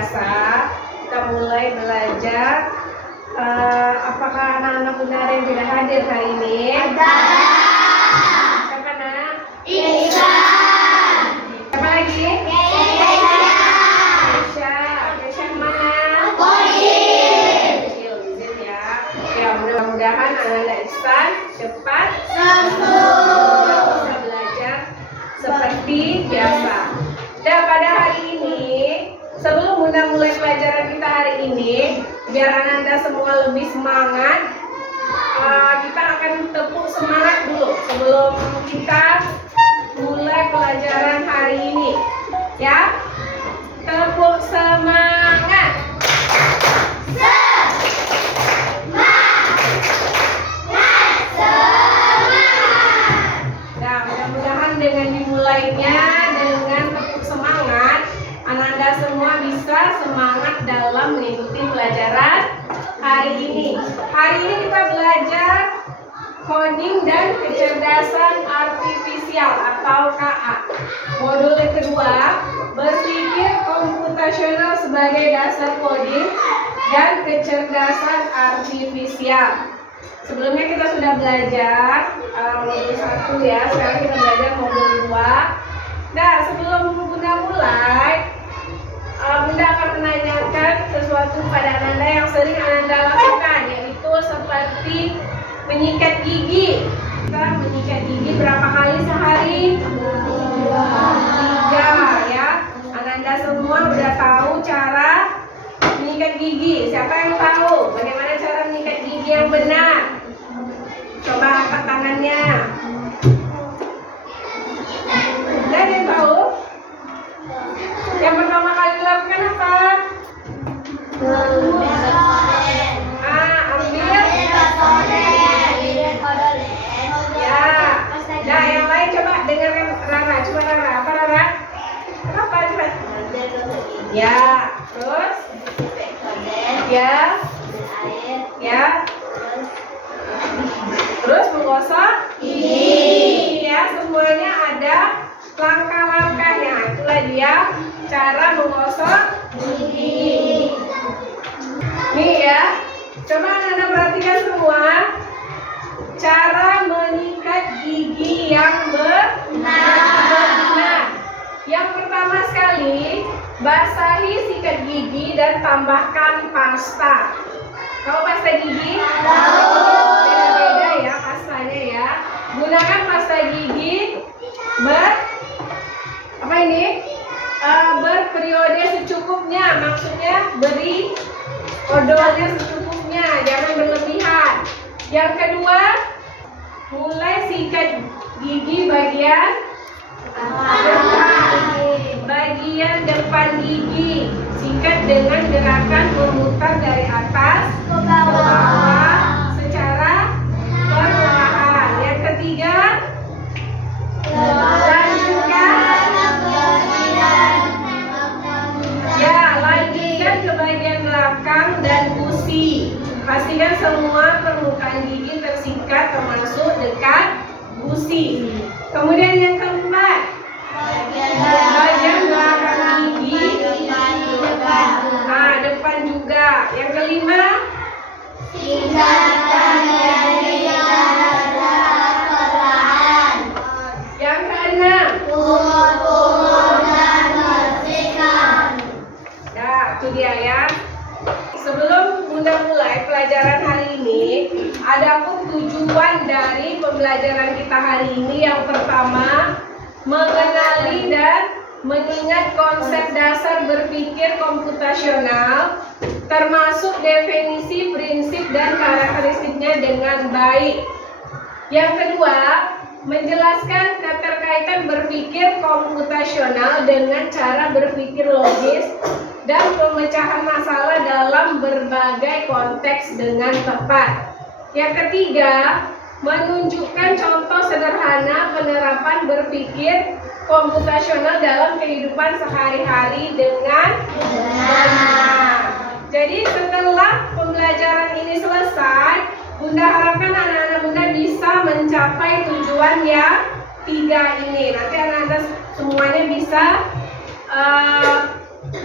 biasa, kita mulai belajar. Apakah anak-anak Bunda ada yang tidak hadir hari ini? Ada. Siapa nak? Ihsan. Siapa lagi? Keisha. Keisha mana? Kecil ya. Ya, mudah-mudahan anak-anak Ihsan cepat Sembuh. bisa belajar seperti biasa. Dan pada hari ini, sebelum Bunda mulai pelajaran kita hari ini, biar Anda semua lebih semangat, kita akan tepuk semangat dulu sebelum kita mulai pelajaran hari ini. Ya, tepuk semangat. Nah, mudah-mudahan dengan dimulainya dengan tepuk semangat, Ananda semua bisa semangat dalam mengikuti pelajaran hari ini. Hari ini kita belajar coding dan kecerdasan artifisial atau KA. Modul yang kedua, berpikir komputasional sebagai dasar coding dan kecerdasan artifisial. Sebelumnya kita sudah belajar modul 1 ya, sekarang kita belajar modul 2. Nah, sebelum Bunda mulai, Bunda akan menanyakan sesuatu pada Ananda yang sering Ananda lakukan, yaitu seperti menyikat gigi. Kita menyikat gigi berapa kali sehari? 3 ya. Ananda semua udah tahu cara menyikat gigi. Siapa yang tahu bagaimana cara menyikat gigi yang benar? Coba angkat tangannya. Dan yang tahu? Yang pertama kali dilakukan apa? Ambil. Ya. Nah, yang lain coba dengarkan Rara. Coba Rara. Apa Rara? Apa coba? Ya. Terus? Ya. Ya. Terus menggosok gigi. Ya, semuanya ada langkah-langkahnya. Itulah dia cara menggosok gigi. Nih ya, coba Anda perhatikan semua cara menyikat gigi yang benar. Yang pertama sekali, basahi sikat gigi dan tambahkan pasta. Tahu pasta gigi? Beda-beda ya pastanya ya. Gunakan pasta gigi berperiode secukupnya, maksudnya beri odolnya secukupnya, jangan berlebihan. Yang kedua, mulai sikat gigi bagian depan gigi. Sikat dengan gerakan memutar dari atas ke bawah secara perlahan. Yang ketiga, lanjutkan ke bagian belakang dan gusi. Pastikan semua permukaan gigi tersikat termasuk dekat gusi. Kemudian yang keempat, bagian belakang gigi, depan juga. Yang kelima, yang keenam, itu dia ya. Sebelum Bunda mulai pelajaran hari ini, adapun tujuan dari pembelajaran kita hari ini yang pertama, mengenali dan mengingat konsep dasar berpikir komputasional, termasuk definisi, prinsip, dan karakteristiknya dengan baik. Yang kedua, menjelaskan keterkaitan berpikir komputasional dengan cara berpikir logis dan pemecahan masalah dalam berbagai konteks dengan tepat. Yang ketiga, menunjukkan contoh sederhana penerapan berpikir komputasional dalam kehidupan sehari-hari dengan benar. Jadi setelah pembelajaran ini selesai, Bunda harapkan anak-anak Bunda bisa mencapai tujuan yang 3 ini. Nanti anak-anak semuanya bisa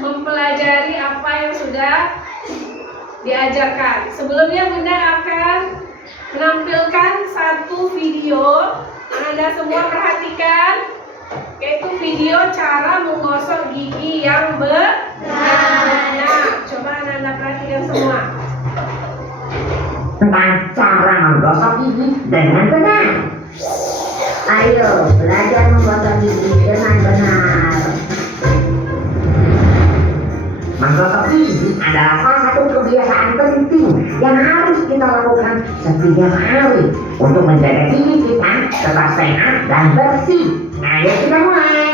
mempelajari apa yang sudah diajarkan. Sebelumnya Bunda akan menampilkan satu video. Anda semua perhatikan, yaitu video cara menggosok gigi yang benar. Coba Anda perhatikan semua. Tentang cara menggosok gigi dengan benar. Ayo belajar menggosok gigi dengan benar. Menggosok gigi adalah salah satu kebiasaan penting yang harus kita lakukan setiap hari untuk menjaga gigi kita tetap sehat dan bersih. Ayo kita mulai.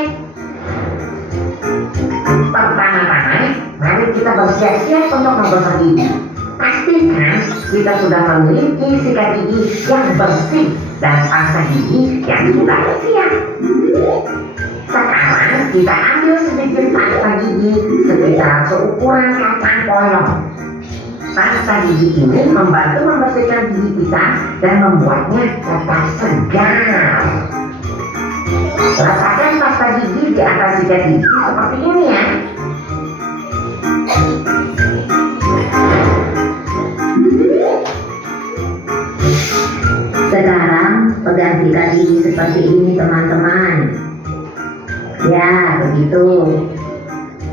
Pertama-tama, mari kita bersiap-siap untuk menggosok gigi. Pastikan kita sudah memiliki sikat gigi yang bersih dan pasta gigi yang sudah siap. Sekarang kita ambil sedikit pasta gigi sekitar seukuran kacang polong. Pasta gigi ini membantu membersihkan gigi kita dan membuatnya tetap segar. Letakkan pasta gigi di atas sikat gigi seperti ini ya. Sekarang pegang sikat gigi seperti ini teman-teman. Ya, begitu.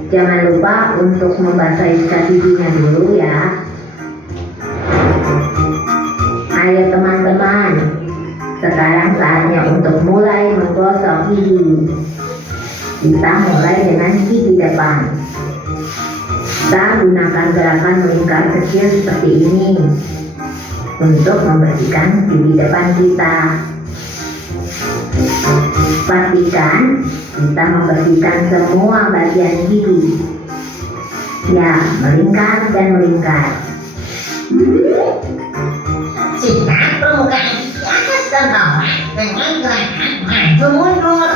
Jangan lupa untuk membasahi sikat giginya dulu ya. Ayo teman-teman, sekarang saatnya untuk mulai menggosok gigi. Kita mulai dengan gigi depan. Kita gunakan gerakan melingkar kecil seperti ini untuk membersihkan gigi depan kita. Pastikan kita membersihkan semua bagian gigi. Ya, melingkar dan melingkar. Sikat permukaan gigi atas dan bawah dengan gerakan maju mundur.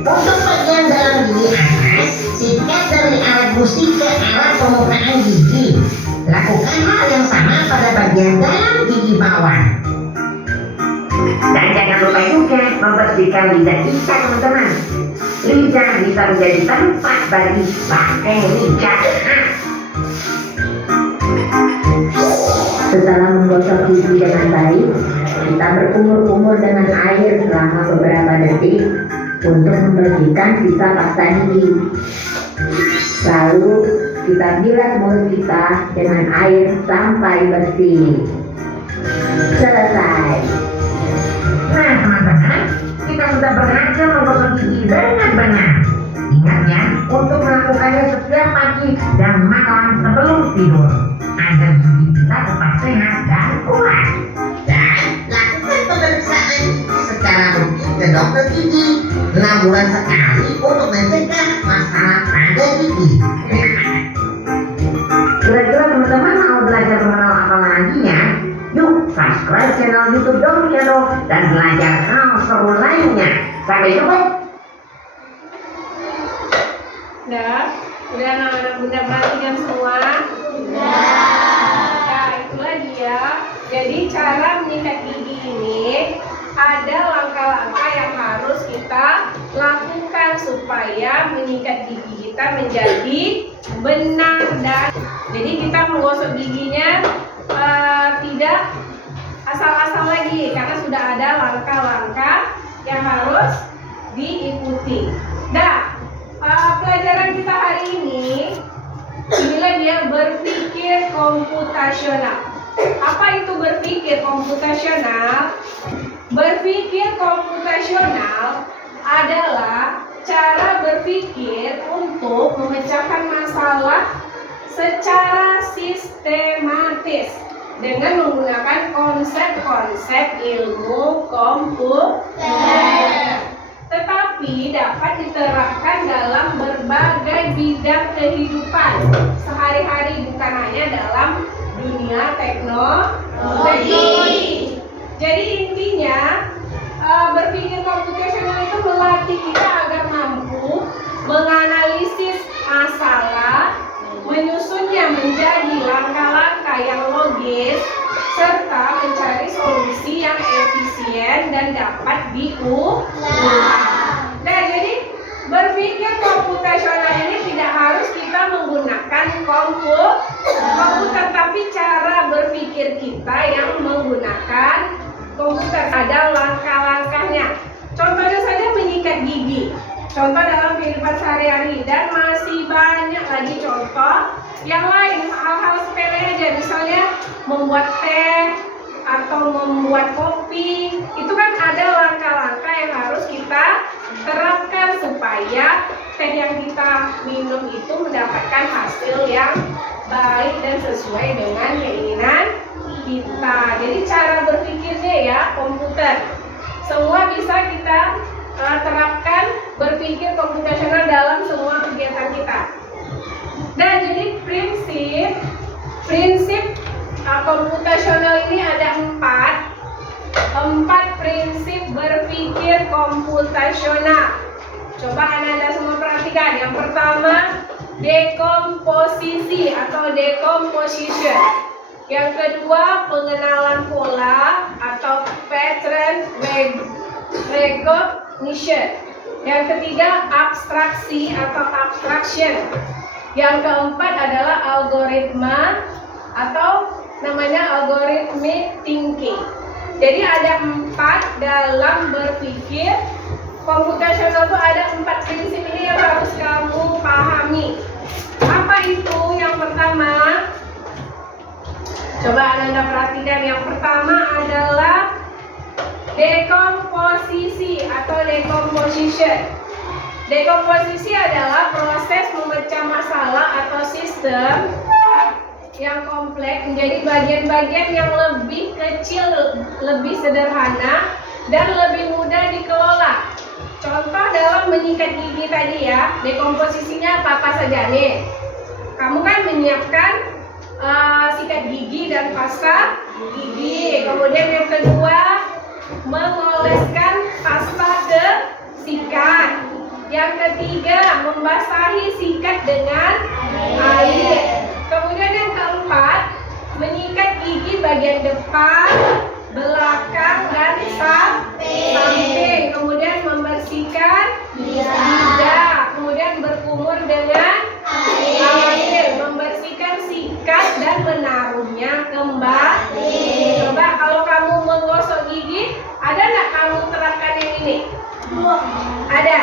Untuk bagian dalam gigi atas, sikat dari alat gusi ke alat permukaan gigi. Lakukan hal yang sama pada bagian dalam gigi bawah. Dan jangan lupa juga membersihkan lidah kita teman-teman. Lidah bisa menjadi tempat bagi bakteri lidah. Setelah menggosok gigi dengan baik, kita berkumur-kumur dengan air selama beberapa detik untuk membersihkan sisa pasta gigi. Lalu kita bilas mulut kita dengan air sampai bersih. Selesai. Nah teman-teman, kita sudah berhasil menggosok gigi dengan benar. Ingat ya, untuk melakukannya setiap pagi dan malam sebelum tidur, agar gigi kita tetap sehat dan kuat. Dan lakukan pemeriksaan secara rutin ke dokter gigi 6 bulan sekali untuk mencegah masalah pada gigi. Kira-kira teman-teman mau belajar mengenal apa lagi ya? Yuk subscribe channel YouTube Dong Piano dan belajar hal seru lainnya. Sampai jumpa. Udah anak-anak Bunda perhatikan semua? Nah, itulah dia. Jadi cara menyikat gigi ini ada langkah-langkah yang harus kita lakukan supaya menyikat gigi kita menjadi benar. Dan jadi kita menggosok giginya tidak asal-asal lagi, karena sudah ada langkah-langkah yang harus diikuti. Nah, pelajaran kita hari ini, inilah dia berpikir komputasional. Apa itu berpikir komputasional? Berpikir komputasional adalah cara berpikir untuk memecahkan masalah secara sistematis dengan menggunakan konsep-konsep ilmu komputer, tetapi dapat diterapkan dalam berbagai bidang kehidupan sehari-hari, bukan hanya dalam dunia teknologi. Jadi intinya berpikir komputasional itu melatih kita agar mampu menganalisis masalah, menyusunnya menjadi langkah-langkah yang logis, serta mencari solusi yang efisien efisien dan dapat diulang. Nah, jadi berpikir komputasional ini tidak harus kita menggunakan komputer, tapi cara berpikir kita yang menggunakan komputer. Ada langkah-langkahnya. Contohnya saja menyikat gigi. Contoh dalam kehidupan sehari-hari, dan masih banyak lagi contoh yang lain, hal-hal sepele aja, misalnya membuat teh atau membuat kopi. Itu kan ada langkah-langkah yang harus kita terapkan supaya teh yang kita minum itu mendapatkan hasil yang baik dan sesuai dengan keinginan kita. Jadi cara berpikirnya ya komputer, semua bisa kita terapkan berpikir komputasional dalam semua kegiatan kita. Dan jadi prinsip komputasional ini ada empat prinsip berpikir komputasional. Coba Anda semua perhatikan. Yang pertama, dekomposisi atau decomposition. Yang kedua, pengenalan pola atau pattern recognition. Yang ketiga, abstraksi atau abstraction. Yang keempat adalah algoritma atau namanya algorithmic thinking. Jadi ada 4 dalam berpikir komputasional, itu ada 4 prinsip ini yang harus kamu pahami. Apa itu? Yang pertama, coba Anda perhatikan. Yang pertama adalah dekomposisi atau decomposition. Dekomposisi adalah proses memecah masalah atau sistem yang kompleks menjadi bagian-bagian yang lebih kecil, lebih sederhana, dan lebih mudah dikelola. Contoh dalam menyikat gigi tadi ya, dekomposisinya apa saja nih? Kamu kan menyiapkan sikat gigi dan pasta gigi. Kemudian yang kedua, mengoleskan pasta ke sikat. Yang ketiga, membasahi sikat dengan air. Kemudian yang keempat, menyikat gigi bagian depan, belakang, dan samping. Kemudian membersihkan lidah. Kemudian berkumur dengan air. Membersihkan sikat dan menaruhnya kembali. Coba kalau kamu menggosok gigi, ada nggak kamu terapkan yang ini? Ada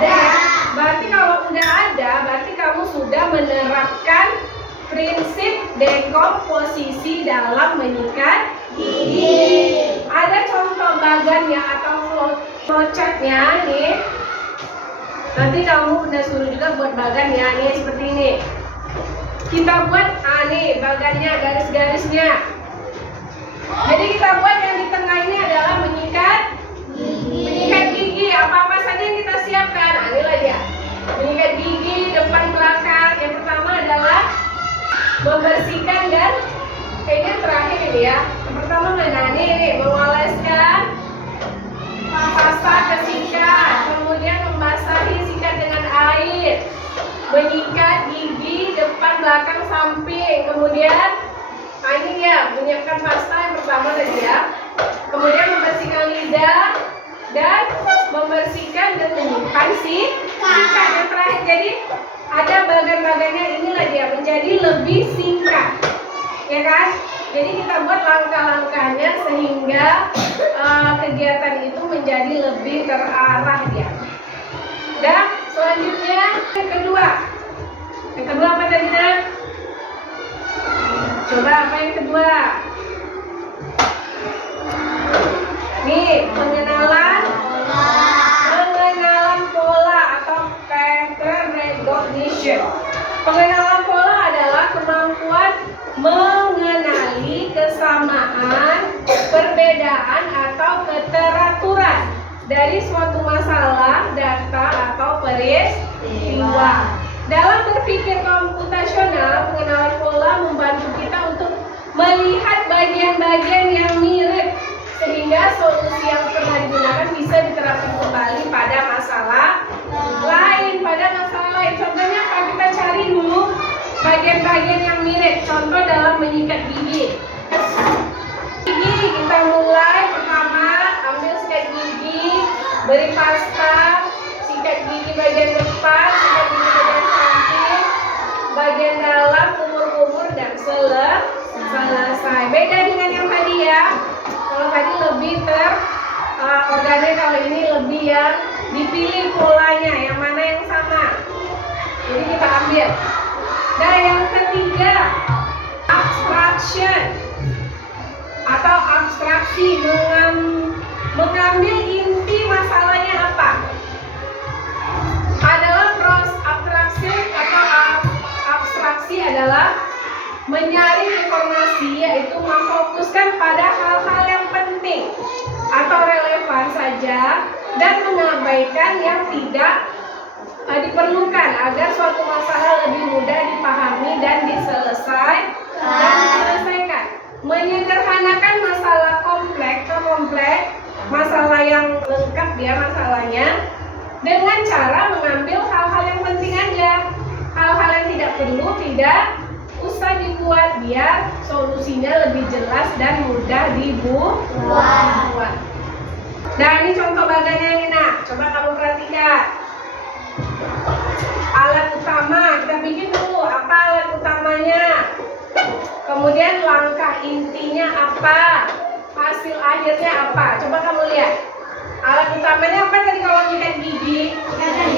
ya? Berarti kalau udah ada, berarti kamu sudah menerapkan prinsip dekomposisi dalam menyikat gigi. Ada contoh bagannya atau flowchartnya nih. Nanti kamu udah suruh juga buat bagannya nih seperti ini. Kita buat nih bagannya, garis-garisnya. Jadi kita buat yang di tengah ini adalah menyikat gigi. Apa-apa saja yang kita siapkan. Nah, inilah dia. Menyikat gigi depan belakang. Yang pertama adalah membersihkan dan kayaknya terakhir ini ya. Yang pertama mana nih? Mengoleskan pasta ke sikat. Kemudian membasahi sikat dengan air. Menyikat gigi depan belakang samping. Kemudian ini dia menyiapkan pasta yang pertama tadi ya. Kemudian membersihkan lidah dan membersihkan dan menyimpan sikat yang terakhir. Jadi ada bagan-bagannya, inilah dia menjadi lebih singkat, ya kan? Jadi kita buat langkah-langkahnya sehingga kegiatan itu menjadi lebih terarah dia. Dan selanjutnya yang kedua apa tadi Nak? Coba apa yang kedua? Nih, pengenalan pola atau pattern recognition. Pengenalan pola adalah kemampuan mengenali kesamaan, perbedaan atau keteraturan dari suatu masalah, data atau peristiwa. Dalam berpikir komputasional, pengenalan pola membantu kita untuk melihat bagian-bagian yang mirip sehingga solusi yang pernah digunakan bisa diterapkan kembali pada masalah lain. Contohnya kalau kita cari dulu bagian-bagian yang mirip. Contoh dalam menyikat gigi. Kita mulai pertama beri pasta, sikat gigi bagian depan, sikat gigi bagian samping, bagian dalam, kumur-kumur, dan selesai. Beda dengan yang tadi ya. Kalau tadi lebih terorganisir, kalau ini lebih yang dipilih polanya, yang mana yang sama. Jadi kita ambil. Nah, yang ketiga, abstraction atau abstraksi, mengambil inti masalahnya apa? Adalah abstraksi adalah menyaring informasi, yaitu memfokuskan pada hal-hal yang penting atau relevan saja dan mengabaikan yang tidak diperlukan agar suatu masalah lebih mudah dipahami dan diselesaikan. Menyederhanakan masalah kompleks, masalah yang lengkap dia masalahnya, dengan cara mengambil hal-hal yang penting aja. Hal-hal yang tidak perlu tidak usah dibuat, biar solusinya lebih jelas dan mudah dibuat. Nah, ini contoh bagannya ini. Nah, coba kamu perhatikan. Alat utama, kita bikin dulu apa alat utamanya. Kemudian langkah intinya apa, hasil akhirnya apa. Coba kamu lihat. Alat utamanya apa tadi kalau nyikat gigi? Sikat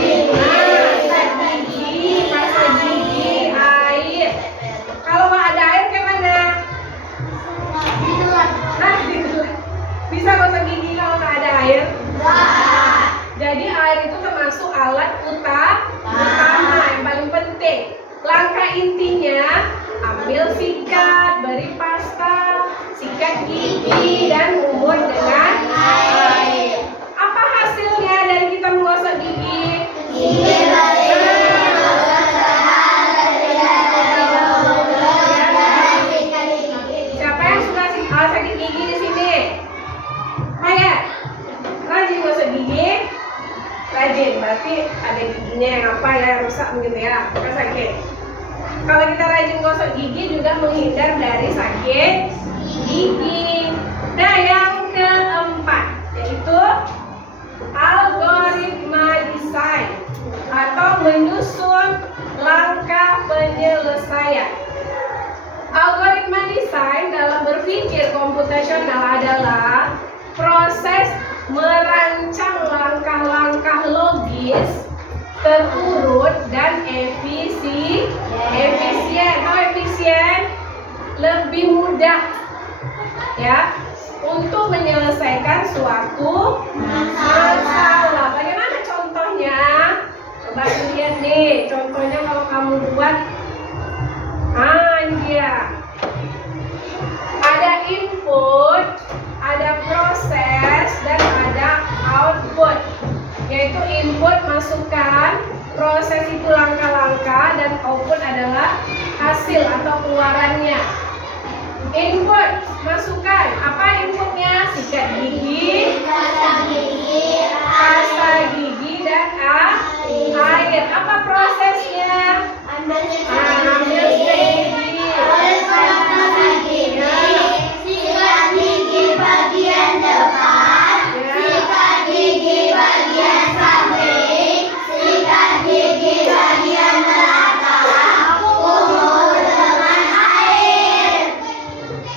gigi, pasta gigi, air. Kalau nggak ada air kayak mana? Bisa gosok gigi kalau nggak ada air? Jadi air itu termasuk alat utama yang paling penting. Langkah intinya, ambil sikat, beri pasta, sikat gigi, dan umur dengan air. Apa hasilnya dari kita menggosok gigi? Siapa yang suka sakit gigi di sini? Ayo, rajin gosok gigi. Rajin, berarti ada giginya yang apa ya, rusak begitu ya, kan sakit. Kalau kita rajin gosok gigi juga menghindar dari sakit gigi. Nah, yang keempat yaitu algoritma desain atau menyusun langkah penyelesaian. Algoritma desain dalam berpikir komputasional adalah proses merancang langkah-langkah logis, terurut, dan efisien. Lebih mudah ya untuk menyelesaikan suatu masalah. Bagaimana contohnya? Coba lihat nih contohnya kalau kamu buat. Ini dia. Ada input, ada proses, dan ada output. Yaitu input masukkan, proses itu langkah-langkah, dan output adalah hasil atau keluarannya. Input masukkan, apa inputnya? Sikat gigi, pasta gigi, dan air. Apa prosesnya? Ambil sikat gigi. Sikat gigi bagian depan, sikat gigi bagian samping, sikat gigi bagian belakang, umur dengan air.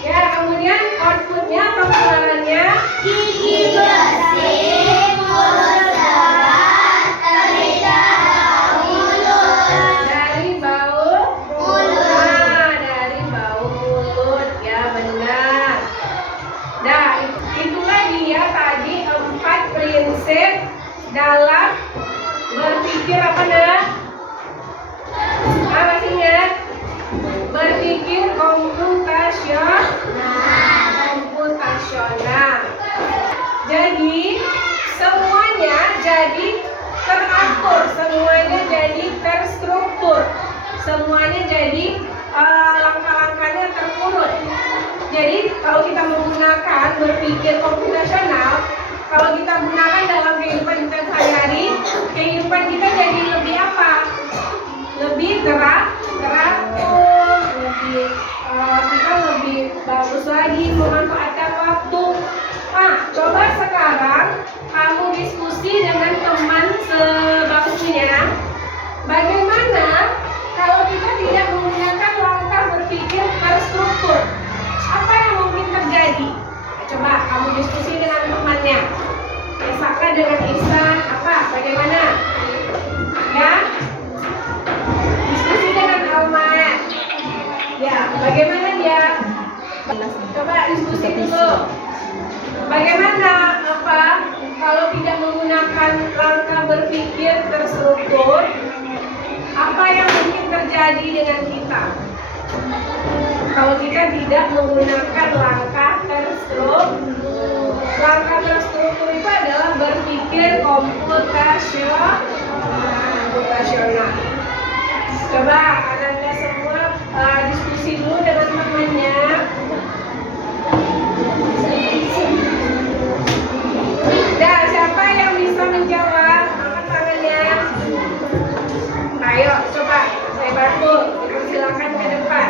Ya, kemudian outputnya atau keluarannya? Gigi bersih, mulut sehat, terhindar mulut. Dari bau Mulut. dari bau mulut, ya benar. Nah, itulah dia tadi 4 prinsip dalam berpikir apa nah? Masih ingat? Berpikir komputasional. Jadi semuanya jadi teratur, semuanya jadi terstruktur, semuanya jadi langkah-langkahnya terurut. Jadi kalau kita menggunakan berpikir komputasional, kalau kita gunakan dalam kehidupan kita sehari-hari, kehidupan kita jadi lebih apa? Lebih teratur, kita lebih bagus lagi memanfaatkan waktu. Nah, coba sekarang kamu diskusi diskusi dengan temannya. Saka dengan Ihsan apa? Bagaimana? Ya? Diskusi dengan Almat. Ya, bagaimana dia? Coba diskusi dulu. Bagaimana apa kalau tidak menggunakan langkah berpikir terstruktur? Apa yang mungkin terjadi dengan kita? Kalau kita tidak menggunakan langkah terstruktur. Langkah terstruktur itu adalah berpikir komputasional. Coba Anda semua diskusi dulu dengan temannya. Nah, siapa yang bisa menjawab? Angkat tangannya. Ayo, coba saya bantu. Silakan ke depan.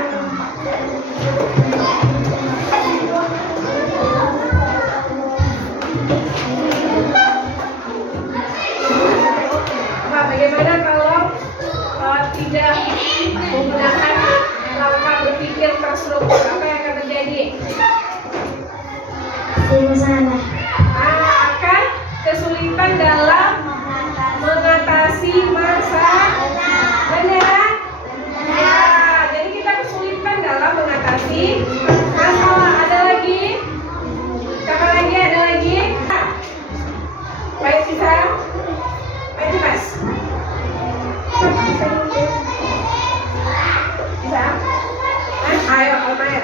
Bagaimana kalau tidak menggunakan langkah berpikir terstruktur? Apa yang akan terjadi? Masalah. Akan kesulitan dalam mengatasi masalah. Benar? Ya, jadi kita kesulitan dalam mengatasi masalah. Ada lagi? Siapa lagi? Ada lagi? Baik, bisa? Baik, Mas. Bisa? Ayo, Almair.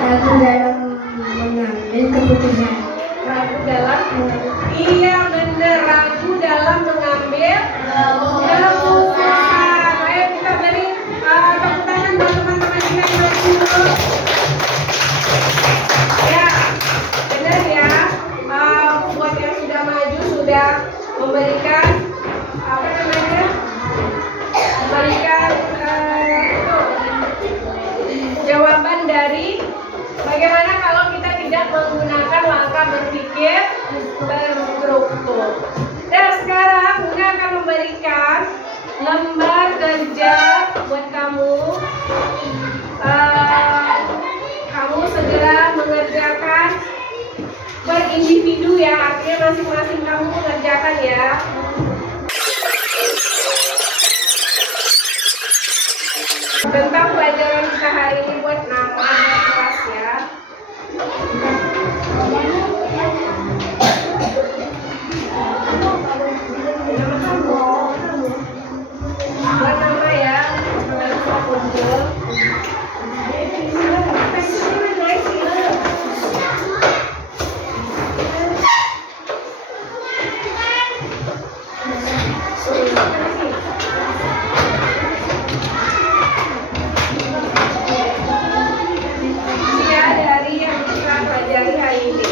Ragu dalam mengambil keputusan. Ragu dalam iya benar, ragu dalam mengambil keputusan. Ayo kita beri tepuk tangan buat teman-teman kita yang maju. Ya, benar ya. Buat yang sudah maju sudah memberikan apa namanya? Memberikan jawaban dari bagaimana kalau kita tidak menggunakan langkah berpikir terstruktur. Dan sekarang Bunda akan memberikan lembar kerja buat kamu. Kamu segera mengerjakan per individu ya, artinya masing-masing kamu mengerjakan ya. Tentang pelajaran kita hari ini buat nama kelas ya. Buat nama ya, kumpul. Dari yang kita pelajari hari ini.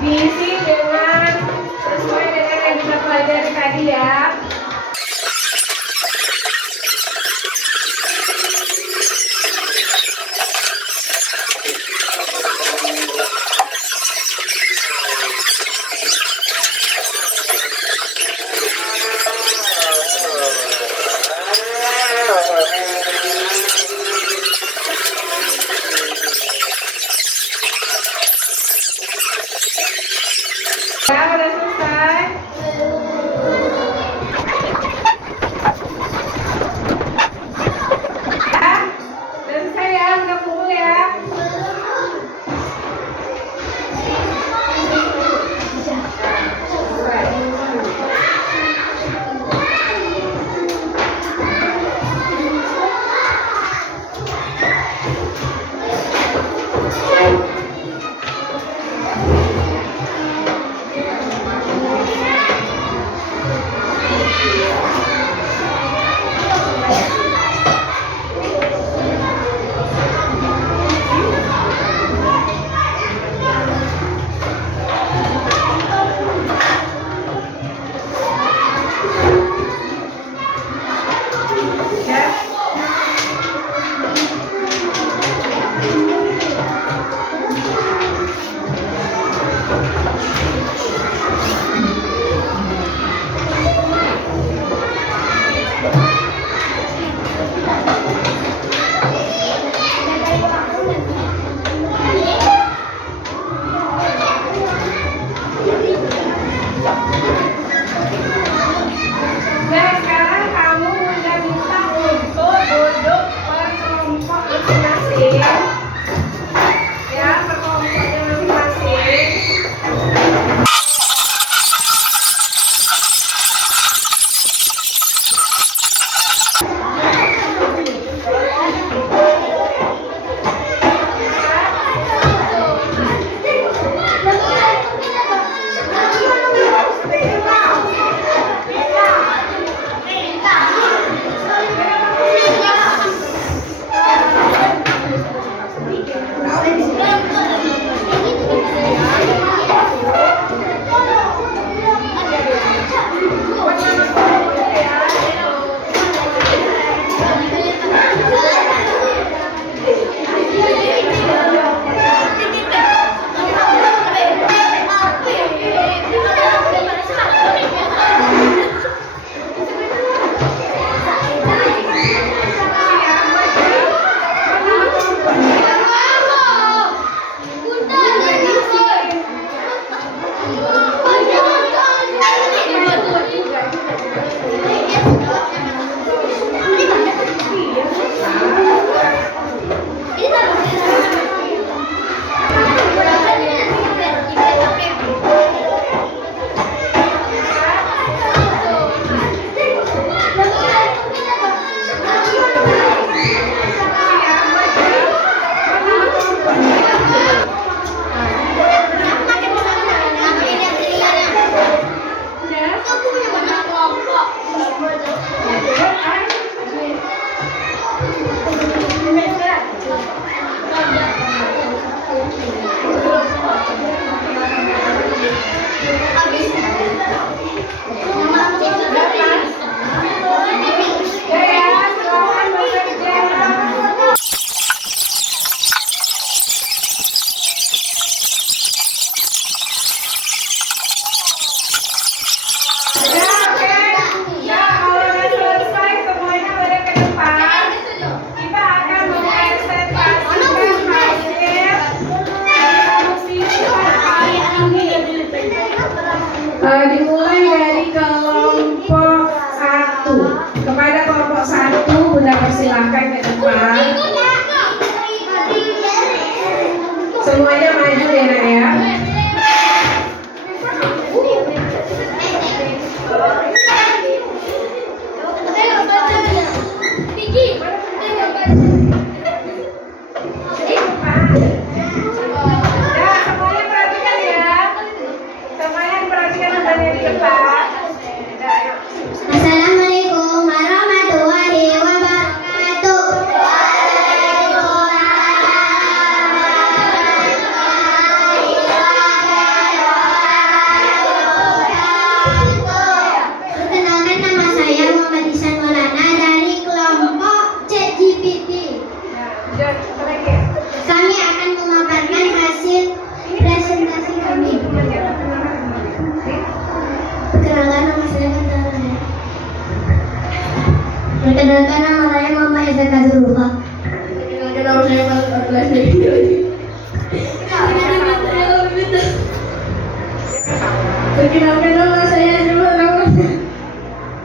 Diisi dengan sesuai dengan yang kita pelajari tadi ya. Ya, udah selesai. Ya, udah selesai ya, udah kumpul ya. Nah, sekarang kamu udah minta untuk duduk per kelompok masing-masing. Ya, per kelompoknya masing-masing. Dimulai dari kelompok 1. Kepada kelompok 1, Bunda persilahkan ke depan. Semuanya maju ya nak ya. Ya, semuanya perhatikan ya. Semuanya perhatikan adanya di depan. Ya, yuk. Assalamualaikum warahmatullahi wabarakatuh. Perkenalkan, nama saya Muhammad Ihsan Maulana dari kelompok CGPT. Ya, satu lagi. Kami akan memaparkan hasil presentasi kami. Perkenalkan, nama saya Perkenalkan, nama saya Muhammad Eza Kazurullah. Perkenalkan, nama saya Abdullah Nabi. Perkenalkan, nama saya Azrul Rahman.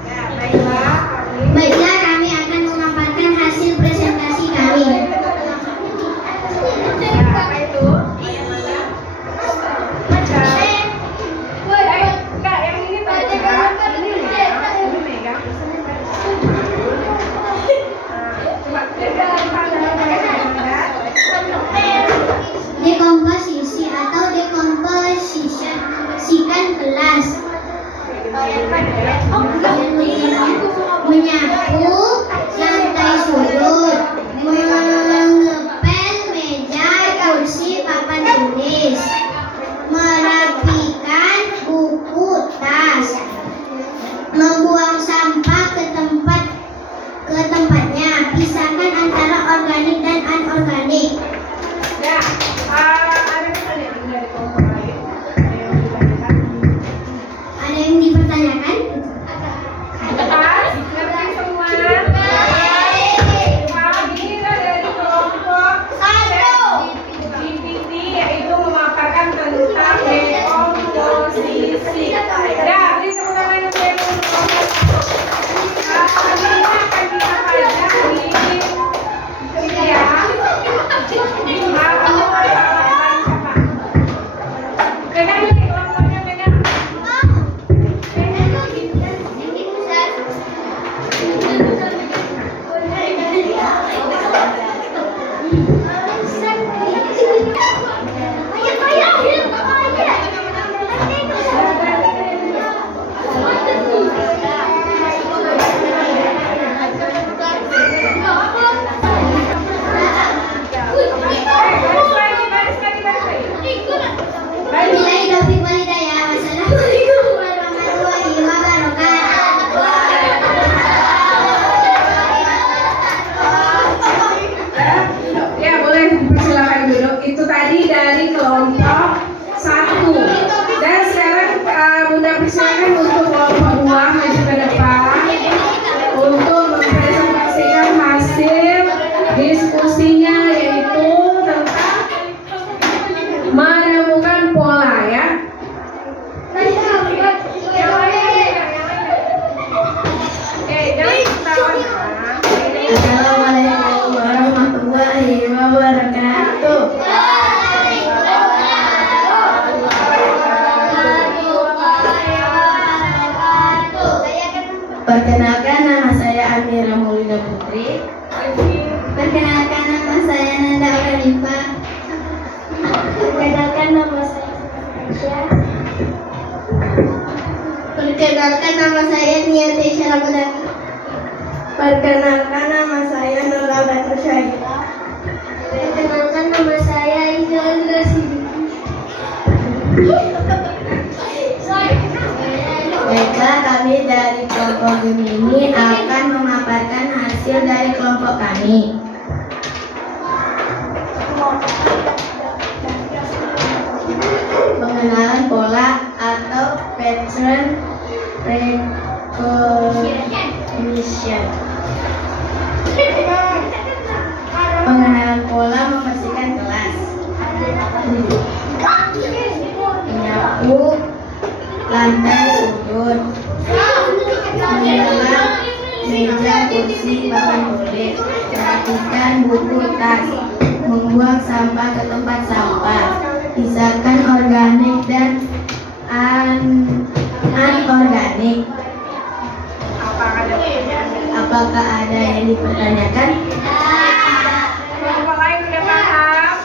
Ya, baiklah. Baiklah, kami akan memaparkan hasil presentasi kami. Ya, apa itu? Yang mana? Baca. Enggak, yang ini baca. Ini megang. Ini megang. Coba Dekomposisi atau dekomposisikan kelas. Assalamualaikum warahmatullahi wabarakatuh. Perkenalkan, nama saya Amira Maulida Putri. Perkenalkan, nama saya Nanda Aurelifa. Perkenalkan, nama saya Aisyah. Perkenalkan, nama saya Niyati Syaramudan. Perkenalkan, nama saya Nurul Batur Syairah. Perkenalkan, nama saya Izzal Rasidi. Baiklah, kami dari kelompok Gemini akan memaparkan hasil dari kelompok kami. Pengenalan pola atau pattern recognition. Pengenalan pola membersihkan kelas, menyapu lantai sudut, mengelap meja kursi papan tulis, merapikan buku tas, membuang sampah ke tempat sampah, pisahkan organik dan anorganik. Apakah ada yang dipertanyakan? Kelompok lain udah paham?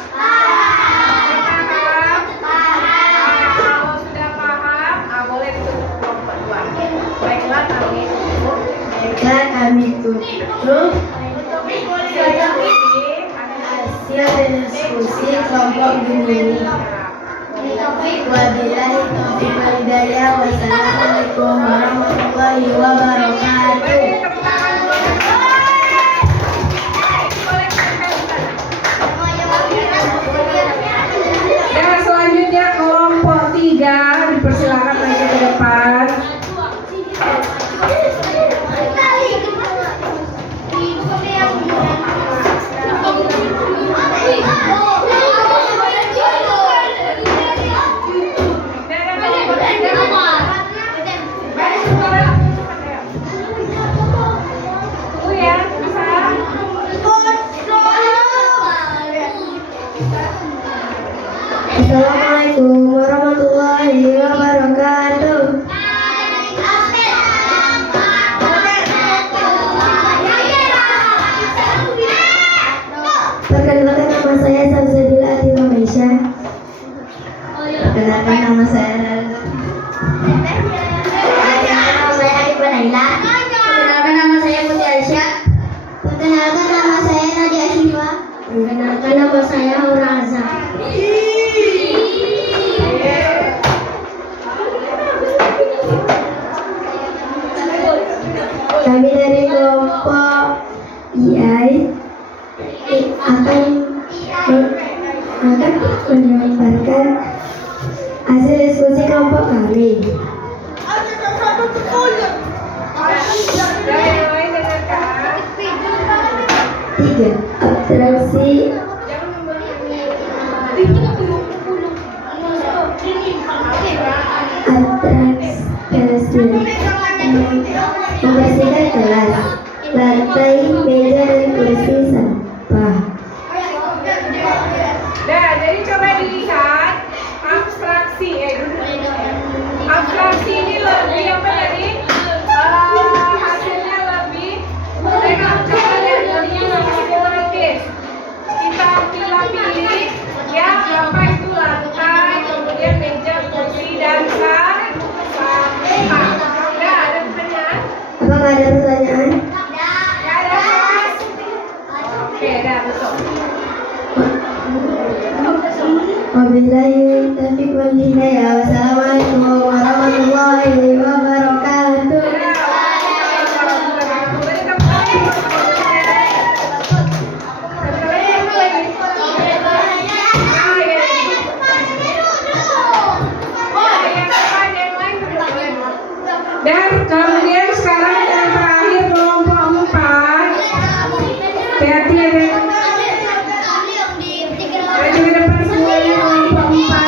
Kalau sudah paham, boleh tutup kelompok 2. Baiklah, kami tutup Hasil diskusi kelompok Gemini. Wabillahi taufiq wal hidayah. Wassalamualaikum warahmatullahi wabarakatuh. Dan selanjutnya kelompok 3 dipersilakan maju ke depan. Tunggu ya, bisa. Assalamualaikum warahmatullahi wabarakatuh. Perkenalkan, nama saya Samsudin Adil Maisha. Perkenalkan, nama saya Raldo. Perkenalkan, nama saya Arif Naila. Perkenalkan, nama saya Putri Aisyah. Perkenalkan, nama saya Nadia Ashifa. Perkenalkan, nama saya Aura Azhar. Kami dari kelompok IAI akan menyampaikan hasil diskusi kelompok kami. Dan yang lain dengarkan. 3. Abstraksi membersihkan kelas, lantai, meja, dan kursi sampah. Nah, jadi coba dilihat abstraksi. Abstraksi ini lebih apa tadi? Hasilnya lebih mereka coba lihat jadinya lebih sistematis. Kita pilih ya apa itu lantai, kemudian meja, kursi, dan sampah. Udah ada pertanyaan? Apakah ada pertanyaan? Nggak ada mas? Oke, dah betul. Wabillahi taufiq wal hidayah. Wassalamualaikum warahmatullahi wabarakatuh. Dan kemudian sekarang yang terakhir kelompok 4. Hati-hati ya. Maju ke depan semuanya kelompok 4.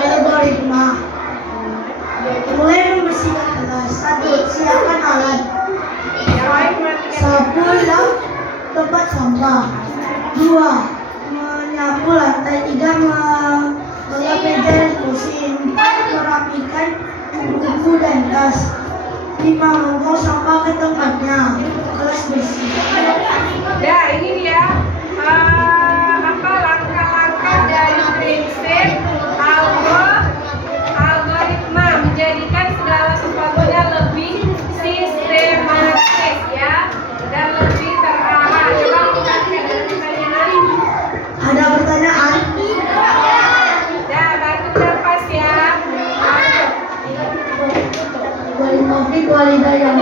Algoritma. Mulai membersihkan kelas. 1. Siapkan alat. Sapu dan tempat sampah. 2. Menyapu lantai. 3. Mengelap meja dan kursi. 4. Merapikan buku dan tas. 5. Membawa sampah ke tempatnya. Kelas bersih. Nah, ini dia langkah-langkah dari prinsip algoritma menjadikan segala sesuatunya lebih sistematis ya dan lebih terarah. Coba kita lihat ada pertanyaan. Ada pertanyaan? Nah, bantu berpas ya. Wali Taufik Walidah yang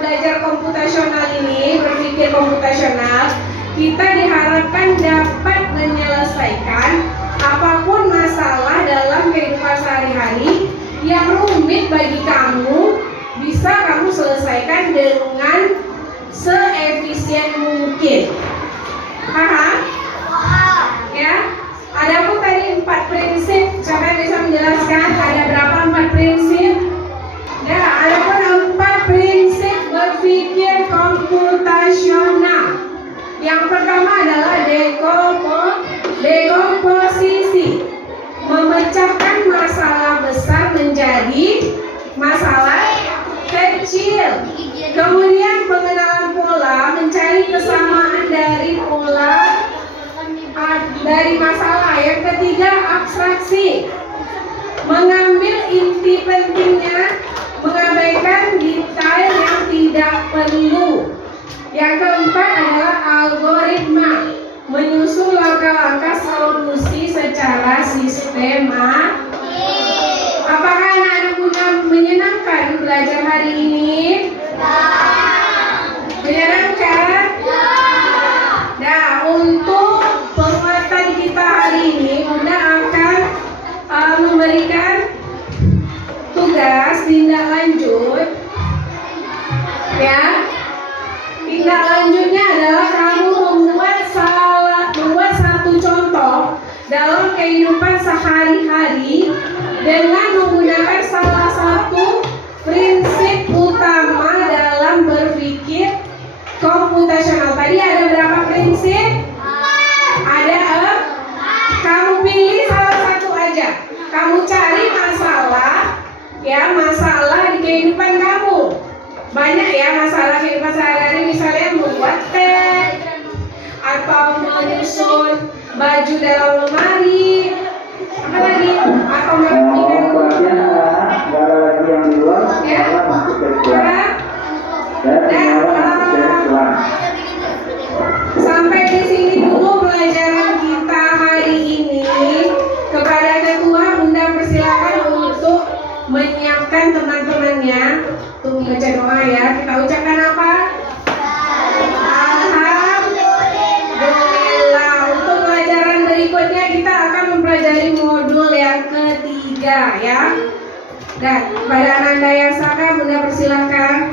belajar komputasional ini, berpikir komputasional, kita diharapkan dapat menyelesaikan apapun masalah dalam kehidupan sehari-hari yang rumit bagi kamu, bisa kamu selesaikan dengan seefisien mungkin. Paham? Ya? Ada pun tadi 4 prinsip, siapa yang bisa menjelaskan ada berapa 4 prinsip? Ya, ada pun 4 prinsip berpikir komputasional. Yang pertama adalah dekomposisi, memecahkan masalah besar menjadi masalah kecil. Kemudian pengenalan pola, mencari kesamaan dari pola dari masalah. Yang ketiga, abstraksi, mengambil inti pentingnya, mengabaikan detail yang tidak perlu. Yang keempat adalah algoritma, menyusun langkah-langkah solusi secara sistematis. Apakah anak-anak menyenangkan belajar hari ini? Menyenangkan? Nah, untuk penguatan kita hari ini, Bunda akan memberikan tugas tindak lanjut. Ya, tindak lanjutnya adalah kamu membuat satu contoh dalam kehidupan sehari-hari dengan menggunakan salah satu prinsip utama dalam berpikir komputasional. Tadi ada berapa prinsip? Ada kamu pilih salah satu aja. Kamu cari masalah, ya, masalah di kehidupan kamu. Banyak ya masalah kehidupan sehari-hari, misalnya membuat teh atau menyusun baju dalam lemari, apa lagi? Atau merapikan ya, dan baca doa ya. Kita ucapkan apa? Alhamdulillah. Untuk pelajaran berikutnya kita akan mempelajari modul yang ketiga ya. Dan pada Ananda yang Saka, Bunda persilahkan.